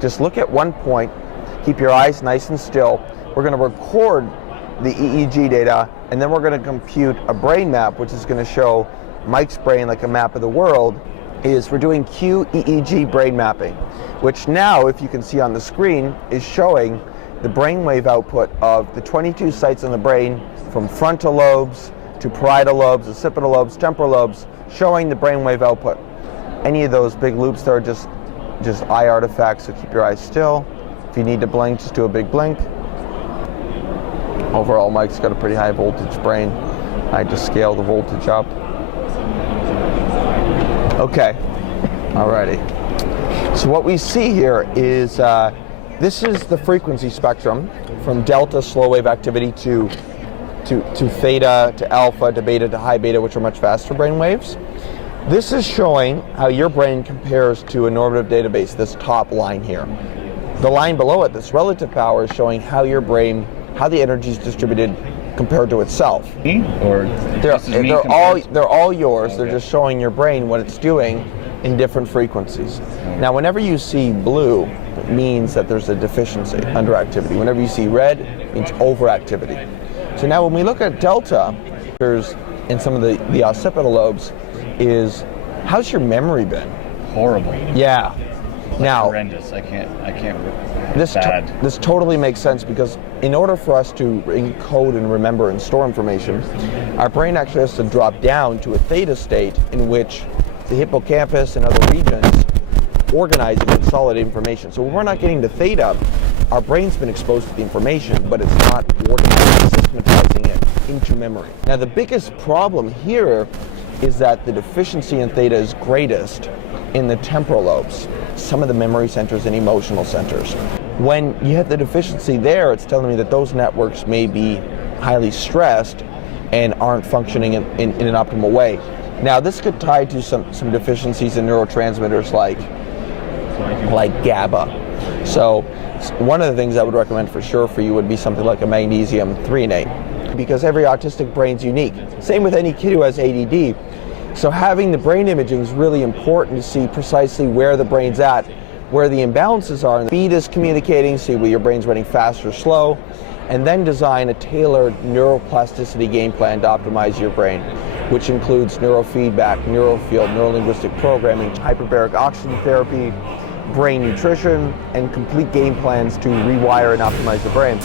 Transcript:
just look at one point, keep your eyes nice and still. We're going to record the EEG data, and then we're going to compute a brain map, which is going to show Mike's brain like a map of the world. We're doing QEEG Brain Mapping, which now, if you can see on the screen, is showing the brainwave output of the 22 sites in the brain, from frontal lobes to parietal lobes, occipital lobes, temporal lobes, showing the brainwave output. Any of those big loops there are just eye artifacts, so keep your eyes still. If you need to blink, just do a big blink. Overall, Mike's got a pretty high voltage brain. I just scale the voltage up. Okay, alrighty. So what we see here is, this is the frequency spectrum from delta slow wave activity to theta, to alpha, to beta, to high beta, which are much faster brain waves. This is showing how your brain compares to a normative database, this top line here. The line below it, this relative power, is showing how your brain, how the energy is distributed compared to itself. Or they're all yours. Okay. They're just showing your brain what it's doing in different frequencies. Now, whenever you see blue, it means that there's a deficiency, underactivity. Whenever you see red, it means overactivity. So now when we look at delta, there's in some of the occipital lobes, is how's your memory been? Horrible. Yeah. Like now, horrendous. I can't. This totally makes sense, because in order for us to encode and remember and store information, our brain actually has to drop down to a theta state in which the hippocampus and other regions organize and consolidate information. So when we're not getting to theta, our brain's been exposed to the information, but it's not organizing, systematizing it into memory. Now, the biggest problem here is that the deficiency in theta is greatest in the temporal lobes, some of the memory centers and emotional centers. When you have the deficiency there, it's telling me that those networks may be highly stressed and aren't functioning in an optimal way. Now, this could tie to some deficiencies in neurotransmitters like GABA. So one of the things I would recommend for sure for you would be something like a magnesium threonate, because every autistic brain's unique. Same with any kid who has ADD. So having the brain imaging is really important to see precisely where the brain's at, where the imbalances are, and the speed is communicating, see where your brain's running fast or slow, and then design a tailored neuroplasticity game plan to optimize your brain, which includes neurofeedback, neurofield, neurolinguistic programming, hyperbaric oxygen therapy, brain nutrition, and complete game plans to rewire and optimize the brain.